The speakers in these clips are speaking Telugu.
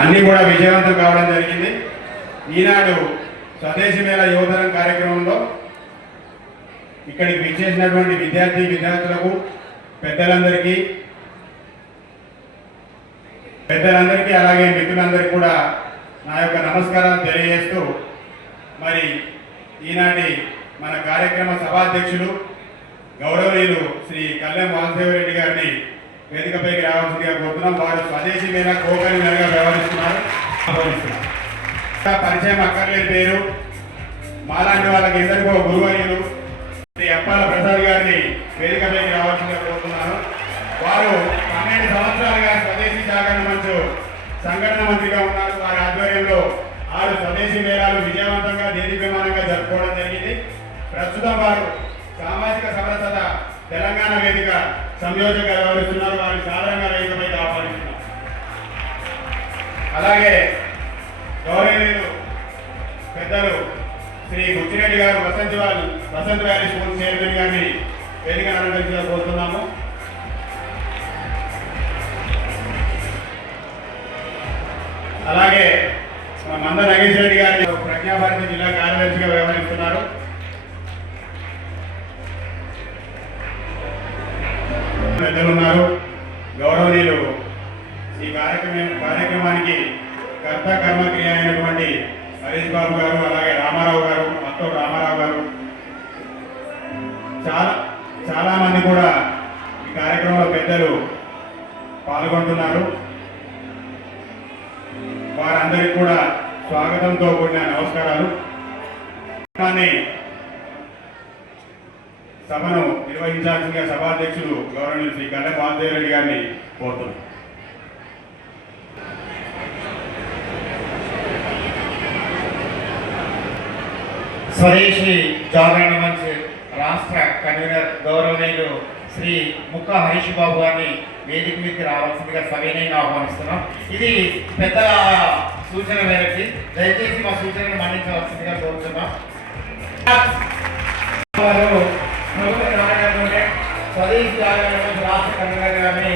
అన్నీ కూడా విజయవంతం కావడం జరిగింది. ఈనాడు స్వదేశీ మేళ యువతరం కార్యక్రమంలో ఇక్కడికి విచ్చేసినటువంటి విద్యార్థి విద్యార్థులకు పెద్దలందరికీ పెద్దలందరికీ అలాగే మిత్రులందరికీ కూడా నా యొక్క నమస్కారాలు తెలియజేస్తూ మరి ఈనాటి మన కార్యక్రమ సభాధ్యక్షులు గౌరవనీయులు శ్రీ కళ్యాణ్ వాసుదేవరెడ్డి గారిని వేదికపైకి రావాల్సిందిగా కోరుతున్నాం వారు స్వదేశీ మీద కోకరిగా వ్యవహరిస్తున్నారు. పరిచయం అక్కర్లేని పేరు. మాలాంటి వాళ్ళకి ఎందరికో గురువర్యులు. శ్రీ అప్పాల ప్రసాద్ గారిని వేదికపైకి రావాల్సిందిగా కోరుతున్నాను. వారు పన్నెండు సంవత్సరాలుగా స్వదేశీ జాగరణ మంచు సంఘటన మంత్రిగా ఉన్నారు. వారి ఆధ్వర్యంలో ఆరు స్వదేశీ మేళాలు విజయవంతంగా దేదీప్యమానంగా జరుపుకోవడం జరిగింది. ప్రస్తుతం వారు సామాజిక సమరసత తెలంగాణ వేదిక సంయోజకగా వ్యవహరిస్తున్నారు వారిని సాధారణంగా రైతులపై ఆహ్వానిస్తున్నారు అలాగే గౌరవనీయులు పెద్దలు శ్రీ ముచ్చిరెడ్డి గారు వసంత వారి వసంత వ్యాలీ స్కూల్ చైర్మన్ గారిని వేదిక అలంకరించగా కోరుతున్నాము. అలాగే మా మంద నగేష్ రెడ్డి గారి ప్రజ్ఞాభారతి జిల్లా కార్యదర్శిగా వ్యవహరిస్తున్నారు. పెద్దలు ఉన్నారు గౌరవనీయులు ఈ కార్యక్రమం కార్యక్రమానికి కర్త కర్మక్రియ అయినటువంటి హరీష్ బాబు గారు అలాగే రామారావు గారు అత్తో రామారావు గారు. చాలా చాలామంది కూడా ఈ కార్యక్రమంలో పెద్దలు పాల్గొంటున్నారు. వారందరికీ కూడా స్వాగతంతో కూడిన నమస్కారాలు. సభను నిర్వహించాల్సిందిగా సభాధ్యక్షులు గవర్నర్ శ్రీ గడ్డ వాసుదేవరెడ్డి గారిని కోరుతున్నాం. స్వదేశీ జాగరణ మంచ్ రాష్ట్ర కన్వీనర్ గౌరవనీయులు శ్రీ ముక్క హరీష్ బాబు గారిని వేదిక మీదకి రావాల్సిందిగా సవినయంగా ఆహ్వానిస్తున్నాం. ఇది పెద్దల సూచన మేరకి దయచేసి మా సూచనను మన్నించవలసిందిగా కోరుతున్నాం. స్వదేశ్ స్వదేశీ జాగరణ మంచ్ రాష్ట్ర కన్వీనర్ గారిని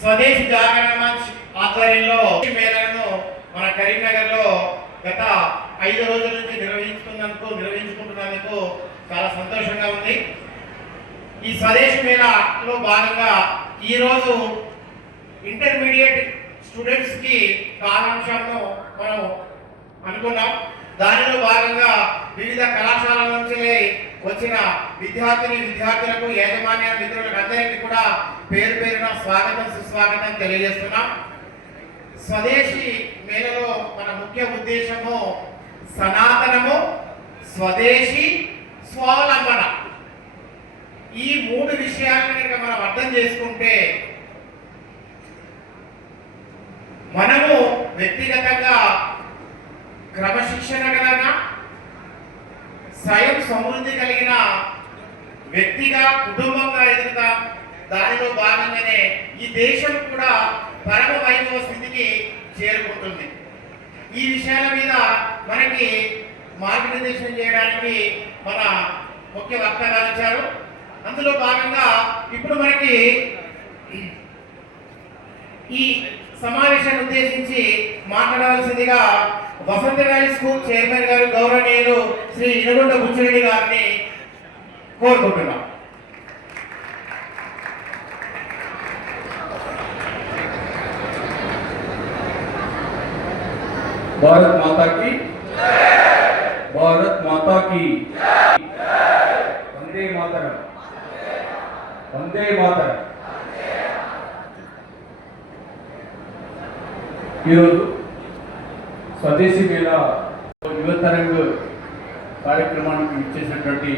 స్వదేశీ జాగరణ మంచ్ ఆధ్వర్యంలో మేళను మన కరీంనగర్లో గత ఐదు రోజుల నుంచి నిర్వహిస్తున్నందుకు నిర్వహించుకుంటున్నందుకు చాలా సంతోషంగా ఉంది. ఈ స్వదేశ్ మేళలో భాగంగా ఈ రోజు ఇంటర్మీడియట్ స్టూడెంట్స్కి మనం అనుకున్నాం. దానిలో భాగంగా వివిధ కళాశాలల నుంచి వచ్చిన విద్యార్థిని విద్యార్థులకు యాజమాన్య మిత్రులకు అందరికీ కూడా పేరు పేరున స్వాగతం సుస్వాగతం తెలియజేస్తున్నాం. స్వదేశీ మేళలో మన ముఖ్య ఉద్దేశము సనాతనము స్వదేశీ స్వావలంబన. ఈ మూడు విషయాలను కనుక మనం అర్థం చేసుకుంటే మనము వ్యక్తిగతంగా క్రమశిక్షణ గలన స్వయం సమృద్ధి కలిగిన వ్యక్తిగా కుటుంబంగా ఎదుగుతాం దానిలో భాగంగానే ఈ దేశం కూడా పరమ వైభవ స్థితికి చేరుకుంటుంది. ఈ విషయాల మీద మనకి మార్గనిర్దేశం చేయడానికి మన ముఖ్య వక్తగా వచ్చారు అందులో భాగంగా ఇప్పుడు మనకి ఈ సమావేశాన్ని ఉద్దేశించి మాట్లాడవలసిందిగా వసంత వ్యాలీ స్కూల్ చైర్మన్ గారు గౌరవనీయులు శ్రీ ఇనగొండ బుచ్చిరెడ్డి గారిని కోరుకుంటున్నాం. భారత్ మాతాకి భారత్ మాతాకి వందే మాతరం. వందే మాతరం. ఈరోజు స్వదేశీ మీద యువతరంగ కార్యక్రమానికి ఇచ్చేసినటువంటి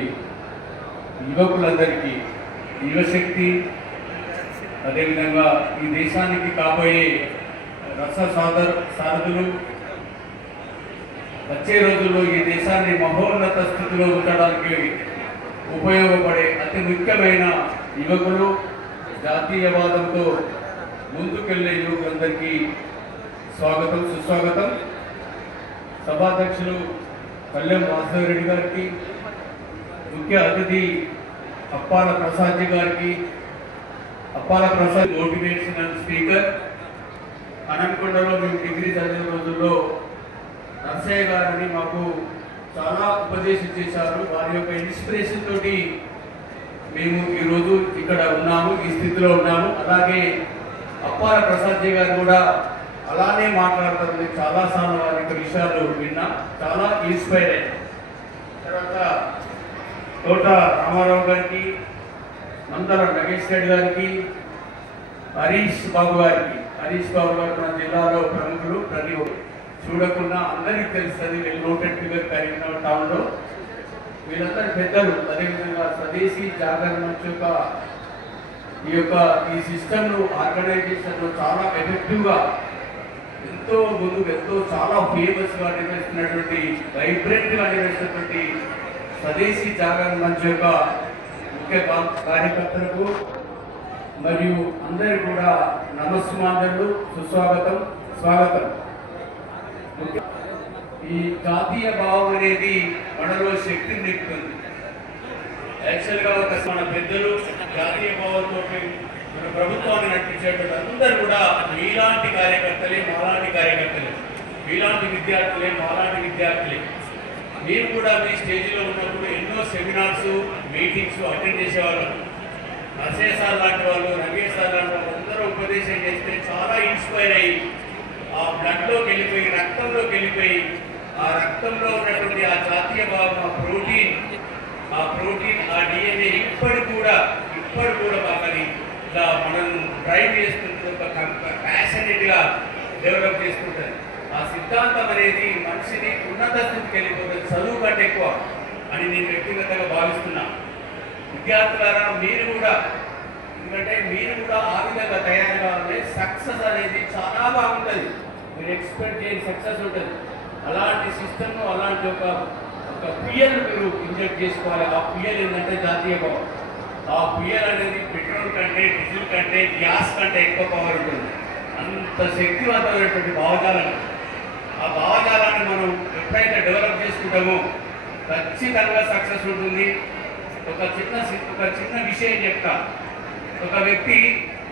యువకులందరికీ యువశక్తి అదేవిధంగా ఈ దేశానికి కాబోయే రస సాదర్ సారథులు వచ్చే రోజుల్లో ఈ దేశాన్ని మహోన్నత స్థితిలో ఉంచడానికి ఉపయోగపడే అతి ముఖ్యమైన యువకులు జాతీయవాదంతో ముందుకెళ్ళే యువకులందరికీ స్వాగతం సుస్వాగతం. సభాధ్యక్షులు కళ్యాణ్ వాసుదేవరెడ్డి గారికి ముఖ్య అతిథి అప్పాల ప్రసాద్జీ గారికి అప్పాల ప్రసాద్ మోటివేషనల్ స్పీకర్. అనంకొండలో మేము డిగ్రీ చదివిన రోజుల్లో నర్సయ్య గారిని మాకు చాలా ఉపదేశం చేశారు. వారి యొక్క ఇన్స్పిరేషన్ తోటి మేము ఈరోజు ఇక్కడ ఉన్నాము ఈ స్థితిలో ఉన్నాము. అలాగే అప్పాల ప్రసాద్జీ గారు కూడా అలానే మాట్లాడుతుంది చాలాసార్లు వారి యొక్క విషయాలు విన్నా చాలా ఇన్స్పైర్ అయ్యాను తర్వాత తోట రామారావు గారికి మందర నగేష్ రెడ్డి గారికి హరీష్ బాబు గారికి హరీష్ బాబు గారు మన జిల్లాలో ప్రముఖులు ప్రతి చూడకుండా అందరికీ తెలుస్తుంది వీళ్ళు నోటెడ్ ఫిగర్ కరీంనగర్ టౌన్లో. వీళ్ళందరూ పెద్దలు. అదేవిధంగా స్వదేశీ జాగరణ యొక్క ఈ యొక్క ఈ సిస్టమ్ను ఆర్గనైజేషన్లో చాలా ఎఫెక్టివ్గా ఎంతో ముందు ఎంతో చాలా ఫేమస్గా నిర్వహిస్తున్నటువంటి వైబ్రెంట్గా నిర్వహిస్తున్నటువంటి స్వదేశీ జాగరణ మంచి యొక్క ముఖ్య కార్యకర్తలకు మరియు అందరూ కూడా నమస్మాంజలు సుస్వాగతం స్వాగతం. ఈ జాతీయ భావం అనేది మనలో శక్తిని నింపుతుంది. యాక్చువల్గా ఒక మన పెద్దలు జాతీయ భావంతో మన ప్రభుత్వాన్ని నడిపించేటువంటి అందరూ కూడా మీలాంటి కార్యకర్తలే మాలాంటి కార్యకర్తలే. మీలాంటి విద్యార్థులే మాలాంటి విద్యార్థులే. మీరు కూడా మీ స్టేజ్లో ఉన్నప్పుడు ఎన్నో సెమినార్స్ మీటింగ్స్ అటెండ్ చేసేవాళ్ళం నర్సయ్య సార్ లాంటి వాళ్ళు రమేష్ సార్ లాంటి వాళ్ళు అందరూ ఉపదేశం చేస్తే చాలా ఇన్స్పైర్ అయ్యి ఆ బ్లడ్లోకి వెళ్ళిపోయి రక్తంలోకి వెళ్ళిపోయి ఆ రక్తంలో ఉన్నటువంటి ఆ జాతీయ భావం ఆ ప్రోటీన్ ఆ ప్రోటీన్ ఆ డిఎన్ఏ ఇప్పటికి కూడా ఇప్పటికి కూడా మాకు అది ఇలా మనం డ్రైవ్ చేస్తుంటుంది ఒక ప్యాషనెట్గా డెవలప్ చేసుకుంటుంది ఆ సిద్ధాంతం అనేది మనిషిని ఉన్నత స్థితికి వెళ్ళిపోతుంది చదువు కంటే ఎక్కువ అని నేను వ్యక్తిగతంగా భావిస్తున్నాను విద్యార్థులారా మీరు కూడా ఎందుకంటే మీరు కూడా ఆ విధంగా తయారు కావాలంటే సక్సెస్ అనేది చాలా బాగుంటుంది. మీరు ఎక్స్పెక్ట్ చేయని సక్సెస్ ఉంటుంది. అలాంటి సిస్టమ్ను అలాంటి ఒక ఒక పిఎల్ మీరు ఇంజెక్ట్ చేసుకోవాలి. ఆ పిఎల్ ఏంటంటే జాతీయ భావం ఆ పిఎల్ అనేది పెట్రోల్ కంటే డీజిల్ కంటే గ్యాస్ కంటే ఎక్కువ పవర్ ఉంటుంది. అంత శక్తివంతమైనటువంటి భావజాలం ఆ భావజాలాన్ని మనం ఎప్పుడైతే డెవలప్ చేసుకుంటామో ఖచ్చితంగా సక్సెస్ ఉంటుంది. ఒక చిన్న ఒక చిన్న విషయం చెప్తా. ఒక వ్యక్తి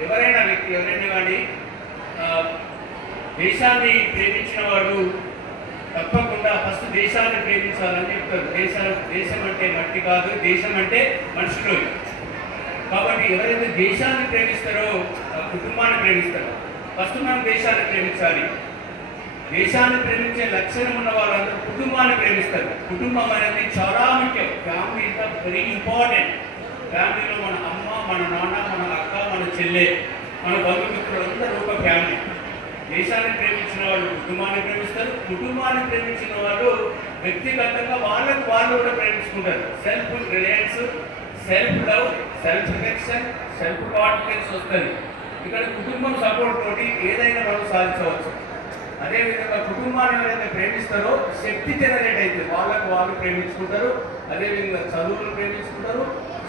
ఎవరైనా వ్యక్తి ఎవరైనా కానీ దేశాన్ని ప్రేమించిన వాడు తప్పకుండా ఫస్ట్ దేశాన్ని ప్రేమించాలని చెప్తారు. దేశ దేశం అంటే మట్టి కాదు దేశం అంటే మనుషులు. కాబట్టి ఎవరైతే దేశాన్ని ప్రేమిస్తారో కుటుంబాన్ని ప్రేమిస్తారో ఫస్ట్ మనం దేశాన్ని ప్రేమించాలి. దేశాన్ని ప్రేమించే లక్షణం ఉన్న వాళ్ళందరూ కుటుంబాన్ని ప్రేమిస్తారు. కుటుంబం అనేది చాలా ముఖ్యం. ఫ్యామిలీ ఇంకా వెరీ ఇంపార్టెంట్ ఫ్యామిలీలో మన అమ్మ మన నాన్న మన అక్క మన చెల్లె మన బంధుమిత్రులు అందరూ ఒక ఫ్యామిలీ దేశాన్ని ప్రేమించిన వాళ్ళు కుటుంబాన్ని ప్రేమిస్తారు. కుటుంబాన్ని ప్రేమించిన వాళ్ళు వ్యక్తిగతంగా వాళ్ళకు వాళ్ళు కూడా ప్రేమించుకుంటారు. Self reliance self love self reflection self confidence వస్తుంది. ఇక్కడ కుటుంబం సపోర్ట్ తోటి ఏదైనా మనం సాధించవచ్చు. అదేవిధంగా కుటుంబాన్ని ఎవరైతే ప్రేమిస్తారో శక్తి జనరేట్ అయితే వాళ్ళకు వాళ్ళు ప్రేమించుకుంటారు. అదేవిధంగా చదువులు ప్రేమించుకుంటారు.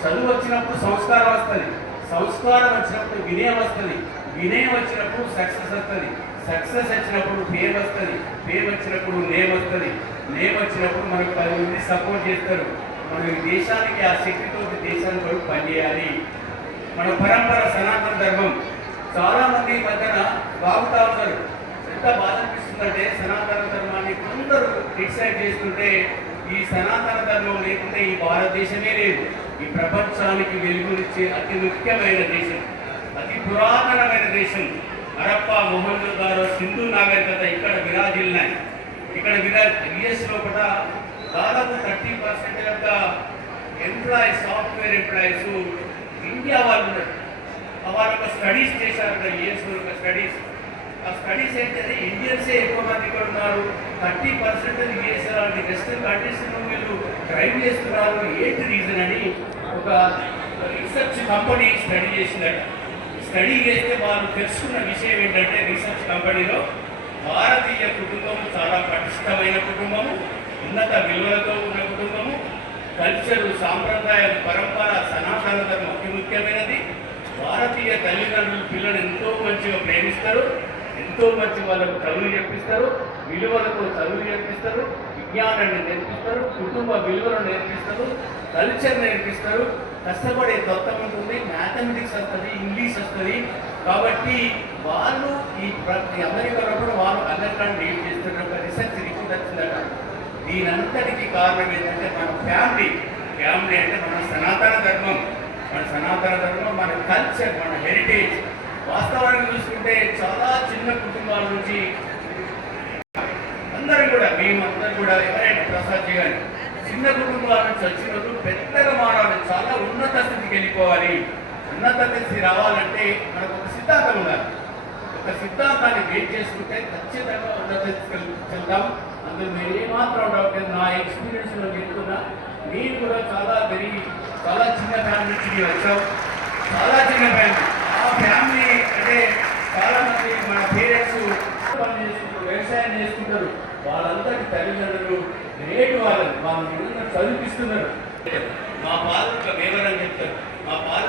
చదువు వచ్చినప్పుడు సంస్కారం వస్తుంది. సంస్కారం వచ్చినప్పుడు వినయం వస్తుంది. వినయం వచ్చినప్పుడు సక్సెస్ వస్తుంది. సక్సెస్ వచ్చినప్పుడు ఫేమ్ వస్తుంది. ఫేమ్ వచ్చినప్పుడు నేమ్ వస్తుంది. నేమ్ వచ్చినప్పుడు మనకు పది మంది సపోర్ట్ చేస్తారు. మనం ఈ దేశానికి ఆ శక్తితో దేశానికి కొరకు పనిచేయాలి. మన పరంపర సనాతన ధర్మం. చాలామంది ఈ మధ్యన బాగుతా ఉన్నారు. ఎంత బాధ అనిపిస్తుందంటే సనాతన ధర్మాన్ని కొందరు డిసైడ్ చేస్తుంటే ఈ సనాతన ధర్మం లేకుంటే ఈ భారతదేశమే లేదు. ఈ ప్రపంచానికి వెలుగునిచ్చే అతి ముఖ్యమైన దేశం. అతి పురాతనమైన దేశం. హరప్ప మొహమ్మద్ గారు సింధు నాగరికత ఇక్కడ విరాజిల్లాయి. ఇక్కడ విరా యుఎస్ లోపల దాదాపు థర్టీ పర్సెంట్ యొక్క ఎంప్లాయీ సాఫ్ట్వేర్ ఎంప్లాయీస్ ఇండియా వాళ్ళు ఉన్నారు. వాళ్ళ యొక్క స్టడీస్ చేశారు యుఎస్ యొక్క స్టడీస్ ఆ స్టడీస్ ఏంటంటే ఇండియన్సే ఎక్కువ మంది ఇక్కడ ఉన్నారు థర్టీ పర్సెంట్ యుఎస్ అలాంటి వెస్టర్న్ కంట్రీస్ వీళ్ళు డ్రైవ్ చేస్తున్నారు. ఏంటి రీజన్ అని ఒక రీసెర్చ్ కంపెనీ స్టడీ చేసిందట. స్టడీ చేస్తే వాళ్ళు తెలుసుకున్న విషయం ఏంటంటే రీసెర్చ్ కంపెనీలో భారతీయ కుటుంబం చాలా పటిష్టమైన కుటుంబము. ఉన్నత విలువలతో ఉన్న కుటుంబము కల్చరు సాంప్రదాయం పరంపర సనాతన ధర్మం అతి ముఖ్యమైనది భారతీయ తల్లిదండ్రులు పిల్లలు ఎంతో మంచిగా ప్రేమిస్తారు ఎంతో మంచి వాళ్ళకు చదువు చెప్పిస్తారు విలువలకు చదువు చెప్పిస్తారు విజ్ఞానాన్ని నేర్పిస్తారు కుటుంబ విలువలను నేర్పిస్తారు కల్చర్ నేర్పిస్తారు. కష్టపడే తత్వం ఉంటుంది మ్యాథమెటిక్స్ వస్తుంది ఇంగ్లీష్ వస్తుంది. కాబట్టి వాళ్ళు ఈ ప్ర- అమెరికాలో కూడా వాళ్ళు అండర్స్టాండ్ రీడ్ చేస్తున్న రీసెర్చ్ రిపోర్ట్ వచ్చిందట. దీనంతటికీ కారణం ఏంటంటే మన ఫ్యామిలీ. ఫ్యామిలీ అంటే మన సనాతన ధర్మం. మన సనాతన ధర్మం మన కల్చర్ మన హెరిటేజ్ వాస్తవాన్ని చూసుకుంటే చాలా చిన్న కుటుంబాల నుంచి అందరం కూడా మేము కూడా ఎవరైనా ప్రసాద్ చేయాలి చిన్న కుటుంబాల నుంచి వచ్చినప్పుడు పెద్దగా మారాలి. చాలా ఉన్నత స్థితికి వెళ్ళిపోవాలి. ఉన్నత స్థితి రావాలంటే మనకు ఒక సిద్ధాంతం ఉండాలి. ఒక సిద్ధాంతాన్ని వేట్ చేసుకుంటే ఖచ్చితంగా ఉన్నత స్థితికి వెళ్తాం. అందులో మీరు ఏమాత్రం డౌట్ లేదు నా ఎక్స్పీరియన్స్లో చెప్తున్నా మీరు కూడా చాలా పెరిగి చాలా చిన్న ఫ్యామిలీ నుంచి వచ్చాం చాలా చిన్న ఫ్యామిలీ ఆ ఫ్యామిలీ అంటే చాలా మంది మన పేరెంట్స్ పని చేసుకుంటారు వ్యవసాయం చేసుకుంటారు. వాళ్ళందరి తల్లిదండ్రులు గ్రేట్ వాళ్ళని వాళ్ళని చదివిస్తున్నారు మా పాలన వివరం చెప్తారు. మా పాలన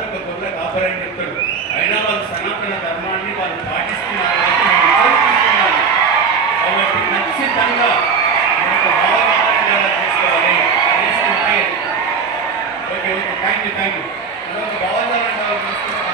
థ్యాంక్ యూ థ్యాంక్ యూ బాగా